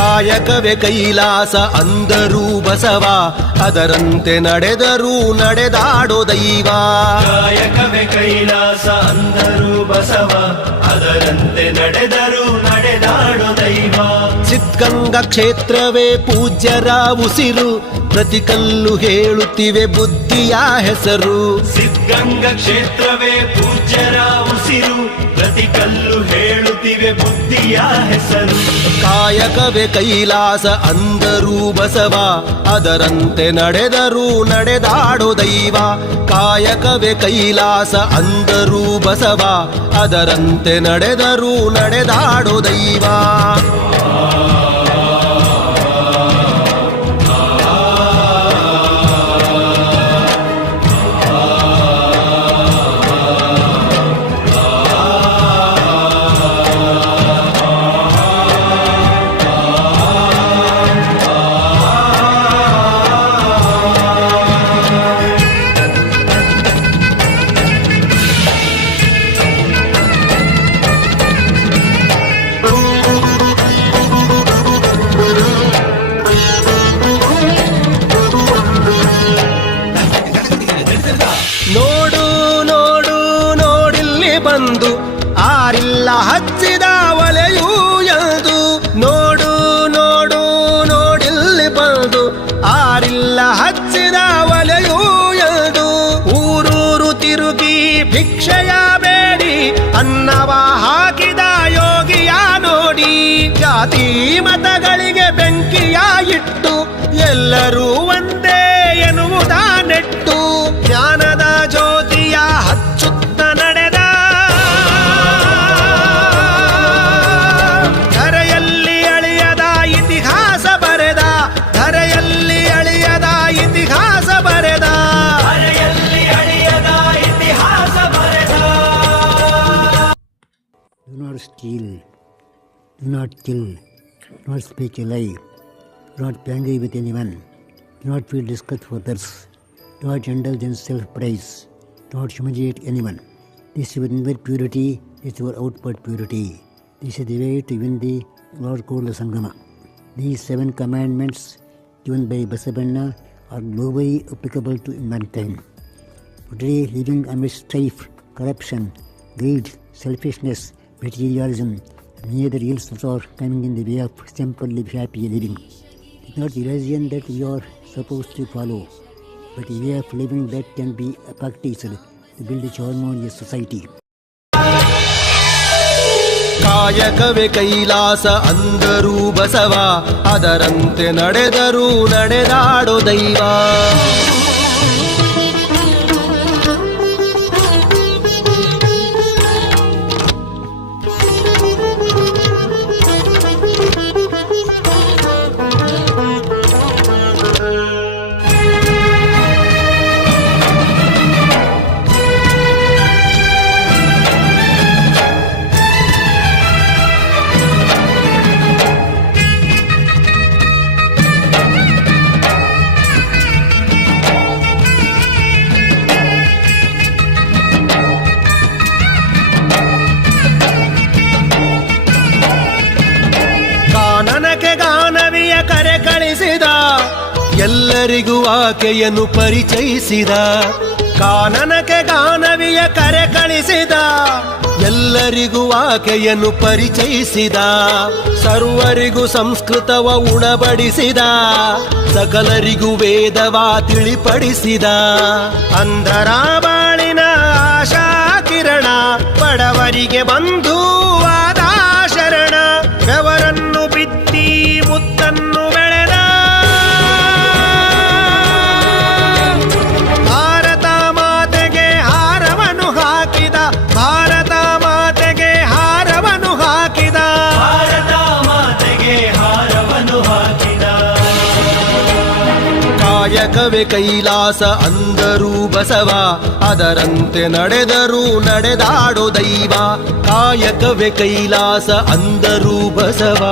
ಕಾಯಕವೇ ಕೈಲಾಸ ಅಂದರೂ ಬಸವ, ಅದರಂತೆ ನಡೆದರೂ ನಡೆದಾಡೋ ದೈವ. ಕಾಯಕವೇ ಕೈಲಾಸ ಅಂದರೂ ಬಸವ, ಅದರಂತೆ ನಡೆದರೂ ನಡೆದಾಡೋ ದೈವ. ಸಿದ್ಧಗಂಗಾ ಕ್ಷೇತ್ರವೇ ಪೂಜ್ಯರ ಉಸಿರು, ಪ್ರತಿ ಕಲ್ಲು ಹೇಳುತ್ತಿವೆ ಬುದ್ಧಿಯ ಹೆಸರು. ಸಿದ್ಧಗಂಗಾ ಕ್ಷೇತ್ರವೇ ಪೂಜ್ಯರ ಉಸಿರು, ಪ್ರತಿ ಕಲ್ಲು ಹೇಳುತ್ತಿವೆ ಬುದ್ಧಿಯ ಹೆಸರು. ಕಾಯಕವೇ ಕೈಲಾಸ ಅಂದರೂ ಬಸವ, ಅದರಂತೆ ನಡೆದರೂ ನಡೆದಾಡೋ ದೈವ. ಕಾಯಕವೇ ಕೈಲಾಸ ಅಂದರೂ ಬಸವ, ಅದರಂತೆ ನಡೆದರೂ ನಡೆದಾಡೋ ದೈವ. ನೋಡು ನೋಡು ನೋಡಿಲ್ಲಿ ಬಂದು ಆರಿಲ್ಲ ಹಚ್ಚಿದ ಒಲೆಯೂ ಎಂದು. ನೋಡು ನೋಡು ನೋಡಿಲ್ಲಿ ಬಂದು ಆರಿಲ್ಲ ಹಚ್ಚಿದ ಒಲೆಯೂ ಎಂದು. ಊರೂರು ತಿರುಗಿ ಭಿಕ್ಷೆಯ ಬೇಡಿ ಅನ್ನವ ಹಾಕಿದ ಯೋಗಿಯ ನೋಡಿ. ಜಾತಿ ಮತಗಳಿಗೆ ಬೆಂಕಿಯ ಇಟ್ಟು ಎಲ್ಲರೂ ಒಂದೇ ಎನ್ನುವುದ ನೆಟ್ಟು, ಜ್ಞಾನದ ಜ್ಯೋತಿಯ ಹಚ್ಚುತ್ತ ನಡೆದ. ಧರೆಯಲ್ಲಿ ಅಳಿಯದ ಇತಿಹಾಸ ಬರೆದ, ಧರೆಯಲ್ಲಿ ಅಳಿಯದ ಇತಿಹಾಸ ಬರೆದ, ಧರೆಯಲ್ಲಿ ಅಳಿಯದ ಇತಿಹಾಸ ಬರೆದ. Do not steal, do not kill, do not speak a lie, do not be angry with anyone, do not feel disgust for others, do not indulge in self-praise, do not humiliate anyone. This is your inward purity, this is your outward purity. This is the way to win the Lord called Sangama. These 7 commandments given by Basavanna are globally applicable to mankind. Today, living amidst strife, corruption, greed, selfishness, materialism, many other ills that are coming in the way of simple, happy living. It's not the religion that we are supposed to follow, but a way of living that can be practiced to build a harmonious society. ಕಾಯಕವೇ ಕೈಲಾಸ ಅಂದರೂ ಬಸವ, ಅದರಂತೆ ನಡೆದರೂ ನಡೆದಾಡೋ ದೈವ. ಕಾನನಕ್ಕೆ ಗಾನವಿಯ ಕರೆ ಕಳಿಸಿದ, ಎಲ್ಲರಿಗೂ ಆಕೆಯನ್ನು ಪರಿಚಯಿಸಿದ. ಕಾನನಕ್ಕೆ ಗಾನವಿಯ ಕರೆ ಕಳಿಸಿದ, ಎಲ್ಲರಿಗೂ ಆಕೆಯನ್ನು ಪರಿಚಯಿಸಿದ. ಸರ್ವರಿಗೂ ಸಂಸ್ಕೃತವ ಉಣಬಡಿಸಿದ, ಸಕಲರಿಗೂ ವೇದವ ತಿಳಿಪಡಿಸಿದ. ಅಂಧರ ಬಾಳಿನ ಆಶಾ ಕಿರಣ, ಬಡವರಿಗೆ ಬಂಧುವಾದ ಶರಣ. ಬೆವರನ್ನು ಬಿತ್ತಿ ಮುತ್ತನ್ನು ಬೆಳೆದ, ಭಾರತ ಮಾತೆಗೆ ಹಾರವನ್ನು ಹಾಕಿದ. ಭಾರತ ಮಾತೆಗೆ ಹಾರವನ್ನು ಹಾಕಿದ. ಭಾರತ ಮಾತೆಗೆ ಹಾರವನ್ನು ಹಾಕಿದ. ಕಾಯಕವೇ ಕೈಲಾಸ ಅಂದರೂ ಬಸವ, ಅದರಂತೆ ನಡೆದರೂ ನಡೆದಾಡೋ ದೈವ. ಕಾಯಕವೇ ಕೈಲಾಸ ಅಂದರೂ ಬಸವ,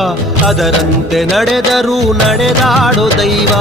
ಅದರಂತೆ ನಡೆದರೂ ನಡೆದಾಡೋ ದೈವ.